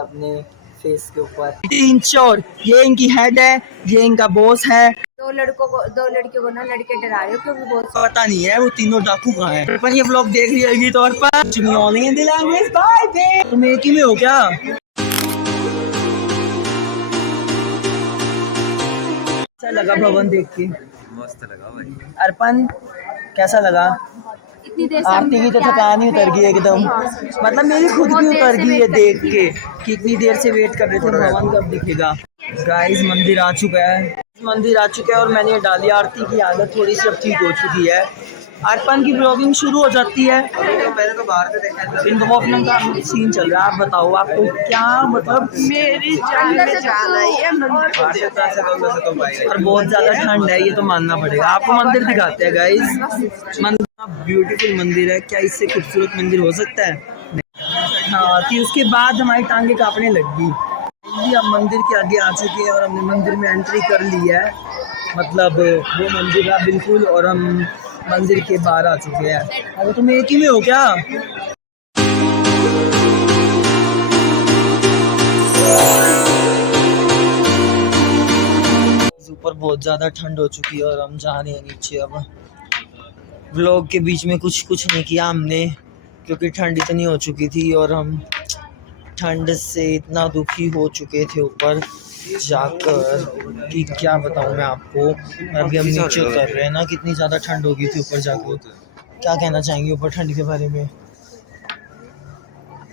अपने फेस के ऊपर। इंश्योर ये इनकी हेड है, ये इनका बॉस है। दो लड़कियों को ना लड़के डरा रहे हो क्योंकि बॉस पता नहीं है वो तीनों डाकू कहाँ है। पर ये व्लॉग देख रही होगी तौर पर तुम एक ही में हो क्या? अच्छा लगा भवन देख के? मस्त लगा भाई। अर्पण कैसा लगा? आरती की तो थकान ही उतर गई एकदम, मतलब मेरी खुद भी उतर गई है देख के कि इतनी देर से वेट कर रहे थे भवन कब दिखेगा। गाइस मंदिर आ चुका है और मैंने ये डाली। आरती की हालत थोड़ी सी अब ठीक हो चुकी है। अर्पण की ब्लॉगिंग शुरू हो जाती है। मैंने तो बाहर से देखा इन गवर्नमेंट का सीन चल रहा है। आप बताओ आपको क्या मतलब? मेरी जान आई है और बहुत ज्यादा ठंड है ये तो मानना पड़ेगा। आपको मंदिर दिखाते हैं गाइस। ब्यूटीफुल मंदिर है, क्या इससे खूबसूरत मंदिर हो सकता है? हाँ कि उसके बाद हमारी टांगे कांपने लग गई। अब मंदिर के आगे आ चुके हैं और हमने मंदिर में एंट्री कर ली है। मतलब वो मंदिर है बिल्कुल और हम मंदिर के बाहर आ चुके हैं। अगर तुम एक ही में हो क्या? ऊपर बहुत ज़्यादा ठंड हो चुकी है और हम जा रहे हैं नीचे। अब व्लॉग के बीच में कुछ नहीं किया हमने क्योंकि ठंड इतनी हो चुकी थी और हम ठंड से इतना दुखी हो चुके थे ऊपर जाकर कि क्या बताऊं मैं आपको। अभी हम नीचे उतर रहे हैं ना, कितनी ज़्यादा ठंड हो गई थी ऊपर जाकर। क्या कहना चाहेंगे ऊपर ठंड के बारे में?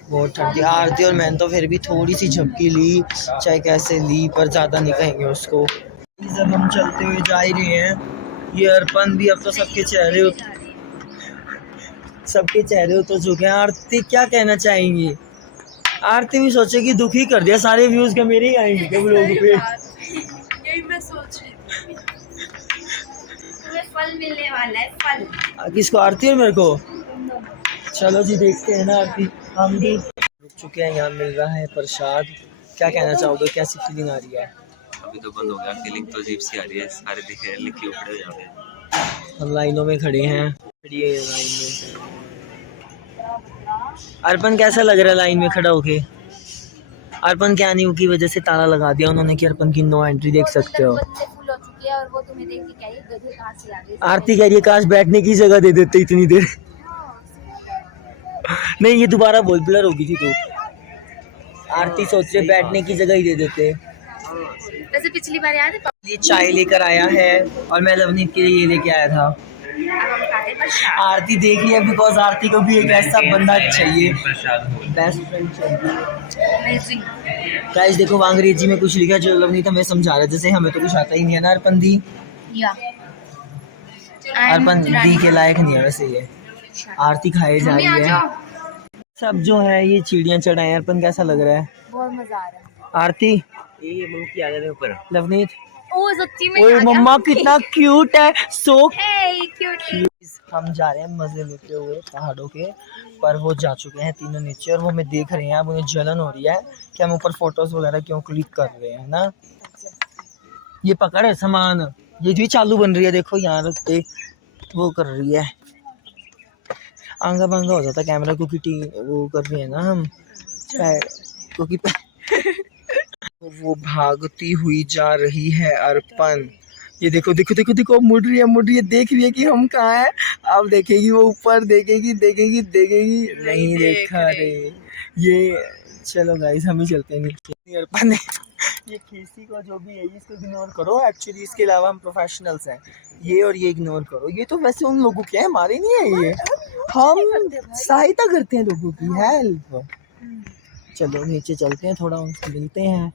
बहुत ठंडी। आरती और मैंने तो फिर भी थोड़ी सी झपकी ली, चाहे कैसे ली, पर ज़्यादा नहीं कहेंगे उसको। जब हम चलते हुए जा ही रहे हैं। ये अर्पण भी अब तो सबके चेहरे उतर चुके हैं। आरती क्या कहना चाहेंगी? आरती भी सोचेगी दुखी कर दिया, सारे व्यूज के मेरे ही आएंगे क्या लोगों पे? यही मैं सोच रही थी। तुम्हें फल मिलने वाला है, फल। किसको? आरती और मेरे को? चलो जी देखते हैं ना आरती। हम भी रुक चुके हैं, यहाँ मिल रहा है प्रसाद। क्या कहना चाहोगे, कैसी फीलिंग आ रही है? अभी तो बंद हो गया, फीलिंग तो अजीब सी आ रही है। सारे दिखे लिखे खड़े हो जाते हैं। हम लाइनों में खड़े हैं, लाइन में। अर्पण कैसा लग रहा है लाइन में खड़ा होके? अर्पण के आने की वजह से ताला लगा दिया उन्होंने कि अर्पण की नो एंट्री देख सकते हो। आरती कह रही है काश बैठने की जगह दे देते इतनी देर। नहीं ये दोबारा बोल, ब्लर होगी थी तो। आरती सोच रहे बैठने की जगह ही दे देते। वैसे पिछली बार याद है ये चाय लेकर आया है और मैं लवनीत के लिए ये लेके आया था। आरती देख लिया बिकॉज आरती को भी एक ऐसा बंदा चाहिए, बेस्ट फ्रेंड चाहिए। गाइस देखो वहाँ अंग्रेजी में कुछ लिखा जो लवनीत हमें समझा रहा है, जैसे हमें तो कुछ आता ही नहीं है ना। अर्पण दी अर्पण दी के लायक नहीं है वैसे ये। आरती खाए जा रही है। सब जो है ये चिड़ियाँ चढ़ाए। अर्पण कैसा लग रहा है? बहुत मजा आ रहा है। आरती ये मंकी आ गए ऊपर। लवनीत ओ सच्ची में ओए मम्मा कितना क्यूट है, सो क्यूट। हम जा रहे हैं मजे लेते हुए पहाड़ों के, पर वो जा चुके हैं तीनों नीचे और वो हमें देख रहे हैं। अब उन्हें जलन हो रही है कि हम ऊपर फोटोज वगैरह क्यों क्लिक कर रहे हैं ना। ये पकड़ है सामान, ये भी चालू बन रही है देखो, यहाँ रख के वो कर रही है। आंगा बांगा हो जाता कैमरा क्योंकि वो कर रहे हैं ना हम, क्योंकि वो भागती हुई जा रही है अर्पण। ये देखो देखो देखो देखो मुड़ रही है, देख रही है कि हम कहाँ हैं। अब देखेगी वो ऊपर, देखेगी नहीं देखा रे ये। चलो गाइस हम ही चलते हैं नीचे। अर्पण ये खीसी को जो भी है इसको इग्नोर करो। एक्चुअली इसके अलावा हम प्रोफेशनल्स हैं, ये और ये इग्नोर करो। ये तो वैसे उन लोगों के हैं, हमारे नहीं है ये। हम सहायता करते हैं लोगों की, हेल्प। चलो नीचे चलते हैं, थोड़ा उनसे मिलते हैं।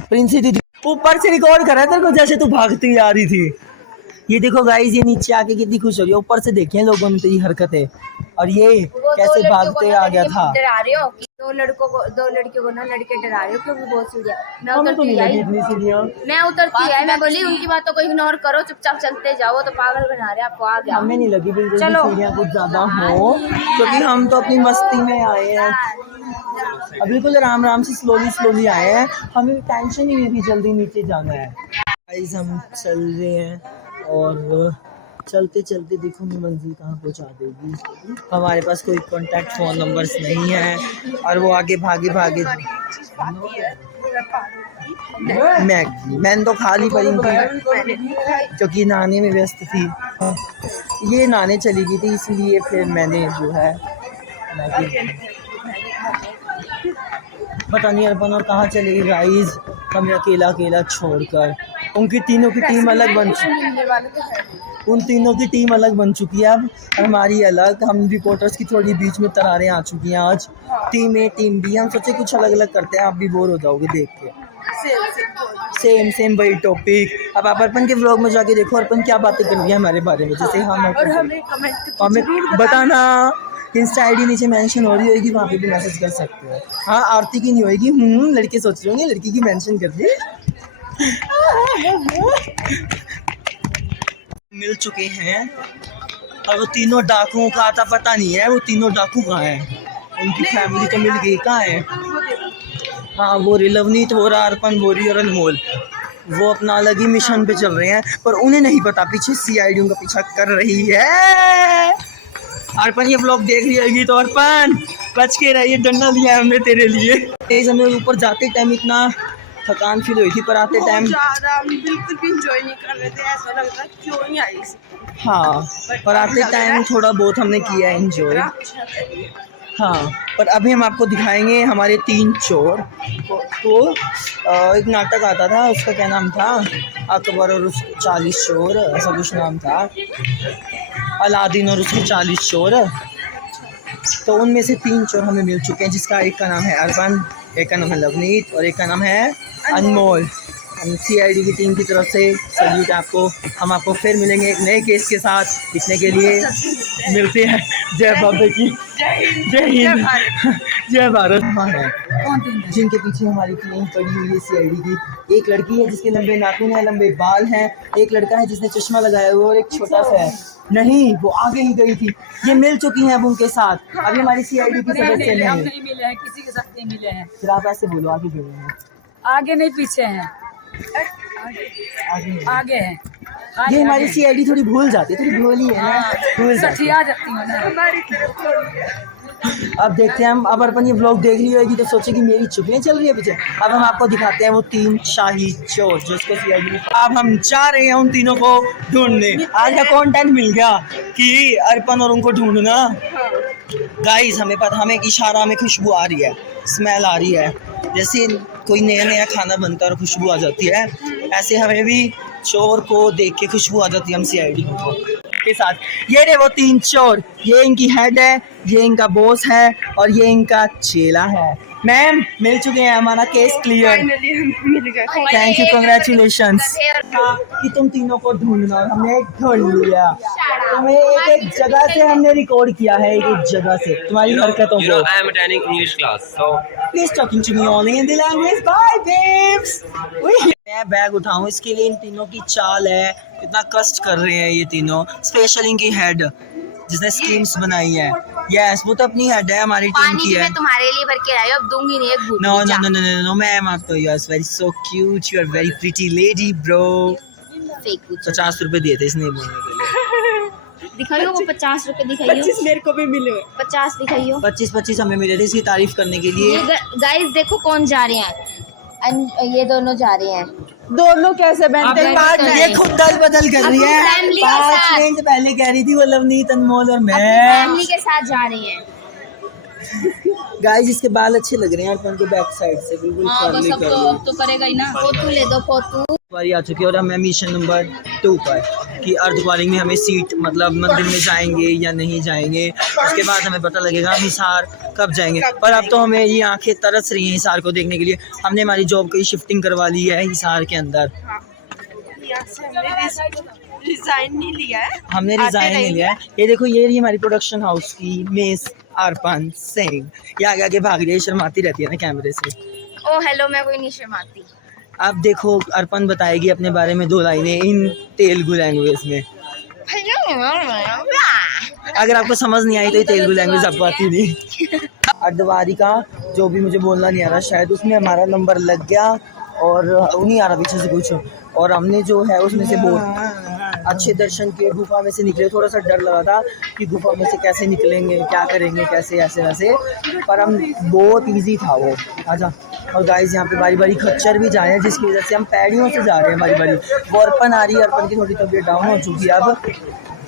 प्रिंसी दीदी ऊपर से रिकॉर्ड कर रहा था जैसे तू भागती आ रही थी। ये देखो गाइस ये नीचे आके कितनी खुश हो रही है। ऊपर से देखें लोगों ने तेरी हरकतें, और ये कैसे भागते आ गया था। डरा रहे हो दो लड़कियों को ना लड़के डरा रहे हो क्योंकि बहुत सीढ़ियाँ। मैं उतरती है, मैं बोली उनकी बातों को इग्नोर करो, चुपचाप चलते जाओ। तो पागल बना रहे आपको। आ गया, हमें नहीं लगी बिल्कुल सीढ़ियाँ कुछ ज्यादा हो, क्योंकि हम तो अपनी मस्ती में आए हैं। अभी बिल्कुल आराम से स्लोली आए हैं, हमें टेंशन ही नहीं थी जल्दी नीचे जाना है। गाइस हम चल रहे हैं और चलते चलते देखो मैं मंजिल कहाँ पहुँचा देगी। हमारे पास कोई कांटेक्ट फ़ोन नंबर्स नहीं है और वो आगे भागे भागे। मैंने तो खा ली पड़ी थी क्योंकि नहाने में व्यस्त थी। ये नहाने चली गई थी इसलिए फिर मैंने जो है पता नहीं अर्पण और कहाँ चले गई गाइस, हमें अकेला अकेला छोड़कर। उनकी तीनों की टीम अलग बन चुकी, उन तीनों की टीम अलग बन चुकी है अब, और हमारी अलग। हम रिपोर्टर्स की थोड़ी बीच में तरारें आ चुकी हैं आज। टीम ए टीम बी, हम सोचे कुछ अलग अलग करते हैं, आप भी बोर हो जाओगे देख के। सेम वही टॉपिक। अब आप अर्पण के व्लॉग में जाके देखो अर्पण क्या बातें कर रही है हमारे बारे में। जैसे हम और हमें हमें बताना, इंस्टा आईडी नीचे मेंशन हो रही होगी, वहाँ पे भी मैसेज कर सकते हो। हाँ आरती की नहीं होगी, लड़के सोच रहे होंगे लड़की की मेंशन कर दी। मिल चुके हैं और वो तीनों डाकुओं का आता पता नहीं है, वो तीनों डाकू कहाँ हैं, उनकी फैमिली तो मिल गई, कहाँ है। हाँ वो रिलवनीत हो रहा, अर्पण बोरी और अनमोल वो अपना अलग ही मिशन पे चल रहे हैं, पर उन्हें नहीं पता पीछे सीआईडी उनका पीछा कर रही है। अर्पण ये ब्लॉग देख रही होगी तो अर्पण बच के रहिए, डंडा लिया है हमने तेरे लिए। तेज हमें ऊपर जाते टाइम इतना थकान फील हुई थी, पर आते टाइम बिल्कुल भी एंजॉय नहीं कर रहे थे, ऐसा लग रहा क्यों नहीं आई। हाँ पर आते टाइम थोड़ा बहुत हमने किया एंजॉय। हाँ पर अभी हम आपको दिखाएंगे हमारे 3 चोर तो एक नाटक आता था, उसका क्या नाम था, अकबर और उसके 40 चोर, ऐसा कुछ नाम था, अलादीन और उसके 40 चोर। तो उनमें से 3 चोर हमें मिल चुके हैं, जिसका एक का नाम है अर्पण, एक का नाम है लवनीत और एक का नाम है अनमोल। सीआईडी की टीम की तरफ से सल्यूट आपको। हम आपको फिर मिलेंगे एक नए केस के साथ। इतने के लिए मिलते हैं। जय बाबा की, जय हिंद, जय भारत। जिनके पीछे हमारी टीम पड़ी हुई है सीआईडी की, एक लड़की है जिसके लंबे नाखून है, लंबे बाल हैं, एक लड़का है जिसने चश्मा लगाया हुआ और एक छोटा सा है, नहीं वो आगे ही गई थी। ये मिल चुकी हैं अब उनके साथ। अभी हमारी सीआईडी की सदस्य नहीं मिले हैं, किसी के साथ नहीं मिले हैं। फिर आप ऐसे बोलो, आगे बोलो। आगे नहीं पीछे हैं, आगे हैं। ये हमारी सीआईडी थोड़ी भूल जाती है, थोड़ी भूल ही है ना, भूल जाती आ जाती है ना हमारी तरफ। अब देखते हैं हम, अब अर्पण ये व्लॉग देख रही होगी तो सोचेगी मेरी चुगलियाँ चल रही है पीछे। अब हम आपको दिखाते हैं वो 3 शाही चोर जिसको सीआईडी। अब हम जा रहे हैं उन तीनों को ढूंढने। आज का कंटेंट मिल गया कि अर्पण और उनको ढूंढना। गाइस हमें पता, हमें इशारा में खुशबू आ रही है, स्मेल आ रही है, जैसे कोई नया नया खाना बनता है और खुशबू आ जाती है, ऐसे हमें भी चोर को देख के खुशबू आ जाती है हम सीआईडी के साथ। ये रे वो 3 चोर, ये इनकी हेड है, ये इनका बॉस है और ये इनका चेला है। मैम मिल चुके हैं, हमारा case clear. Thank you, congratulations. कि तुम तीनों को ढूंढना और हमने ढूंढ लिया। तुम्हें एक एक जगह से हमने रिकॉर्ड किया है, एक एक जगह से तुम्हारी हरकतों को। I am attending English class, so Please talking to me only in the language. Bye, babes. मैं बैग उठाऊं इसके लिए इन तीनों की चाल है, इतना कष्ट कर रहे हैं ये तीनों। स्पेशल इनकी हेड जिसने स्कीम्स बनाई है, यस वो तो अपनी हेड है, हमारी टीम की है। मैं तुम्हारे लिए भर के लाई हूं, अब दूंगी नहीं, एक no no no no no no ma'am, आप तो you are very so cute, you are very pretty lady bro. 50 रुपए दिए थे इसने बोलने के लिए। दिखाइयो वो 50 रुपए दिखाइयो। 25 मेरे को भी मिले। 50 दिखाइयो। 25 हमें मिले थे इसकी तारीफ करने के लिए। गाइस देखो कौन जा रहे हैं, ये दोनों जा रहे हैं। दोनों कैसे बनते हैं? ये खुद दल बदल कर रही है। फैमिली के 5 साथ। मिनट पहले कह रही थी वो लवनीत, अनमोल और मैं फैमिली के साथ जा रहे हैं। गाइस इसके बाल अच्छे लग रहे हैं अर्पण के बैक साइड से, बिल्कुल कर्ली कर्ली। तो करेगा ही ना। फोटो ले दो, फोटो। बारी आ चुकी है और हमें मिशन नंबर 2 पर कि अर्धकुंवारी में हमें सीट, मतलब मंदिर में जाएंगे या नहीं जाएंगे, उसके बाद हमें पता लगेगा हम हिसार कब जाएंगे। पर अब तो हमें ये आंखें तरस रही हैं हिसार को देखने के लिए। हमने हमारी जॉब की शिफ्टिंग करवा ली है हिसार के अंदर। रिजाइन नहीं लिया है, हमने रिजाइन नहीं लिया है। ये देखो ये रही हमारी प्रोडक्शन हाउस की मिस अर्पण सिंह, ये आगे आगे भाग रही है, शर्माती रहती है ना कैमरे से। ओ हेलो, मैं कोई नहीं शर्माती। अब देखो अर्पण बताएगी अपने बारे में 2 लाइनें इन तेलुगु लैंग्वेज में। अगर आपको समझ नहीं आई तो ये तेलुगु लैंग्वेज आपको आती नहीं। अर्धवारी का जो भी मुझे बोलना नहीं आ रहा, शायद उसमें हमारा नंबर लग गया और नहीं आ रहा पीछे से कुछ, और हमने जो है उसमें से बोल अच्छे दर्शन किए, गुफा में से निकले। थोड़ा सा डर लगा था कि गुफा में से कैसे निकलेंगे, क्या करेंगे, कैसे ऐसे वैसे, पर हम बहुत इजी था वो। आजा। और गाइस यहाँ पे बारी बारी खच्चर भी जा रहे हैं, जिसकी वजह से हम पैड़ियों से जा रहे हैं बारी बारी। वो अर्पण आ रही है, अर्पण की थोड़ी तबीयत डाउन हो चुकी है अब,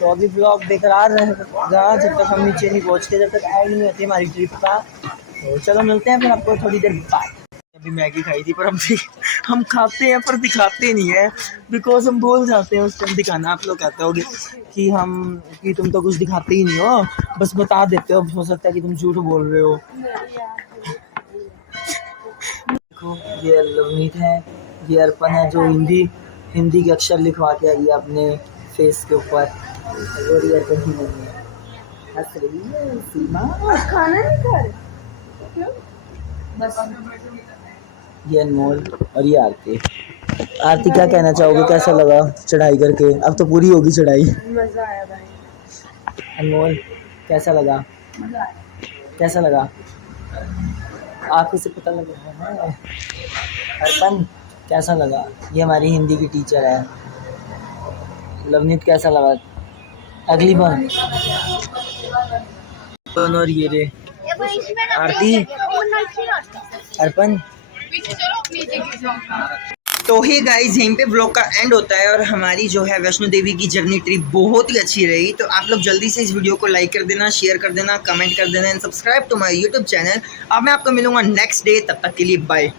तो अभी ब्लॉग बेकरार रहेगा जब तक हम नीचे नहीं पहुँचते, जब तक एंड नहीं होती हमारी ट्रिप का। तो चलो मिलते हैं फिर आपको थोड़ी देर बाद। अभी मैगी खाई थी, पर हम खाते हैं पर दिखाते नहीं है, बिकॉज हम भूल जाते हैं उस टाइम दिखाना। आप लोग कहते होगे कि तुम तो कुछ दिखाते ही नहीं हो, बस बता देते हो सकता है कि तुम झूठ बोल रहे हो। देखो ये लवनीत है, ये अर्पण है जो हिंदी के अक्षर लिखवा के आई है अपने फेस के ऊपर, और ये अर्पण की मम्मी है। हंस रही है सीमा। खाना नहीं खा रहे ये अनमोल और ये आरती। आरती क्या कहना चाहोगे, कैसा लगा चढ़ाई करके? अब तो पूरी होगी चढ़ाई। मजा आया भाई। अनमोल कैसा लगा? कैसा लगा? आँखों से पता लग रहा है। अर्पण कैसा लगा? ये हमारी हिंदी की टीचर है। लवनीत कैसा लगा? अगली बार और ये रे आरती, अर्पण। तो हे गाइस, यहीं पे ब्लॉग का एंड होता है और हमारी जो है वैष्णो देवी की जर्नी ट्रिप बहुत ही अच्छी रही। तो आप लोग जल्दी से इस वीडियो को लाइक कर देना, शेयर कर देना, कमेंट कर देना and subscribe to my YouTube channel. अब मैं आपको मिलूंगा नेक्स्ट डे, तब तक के लिए बाय।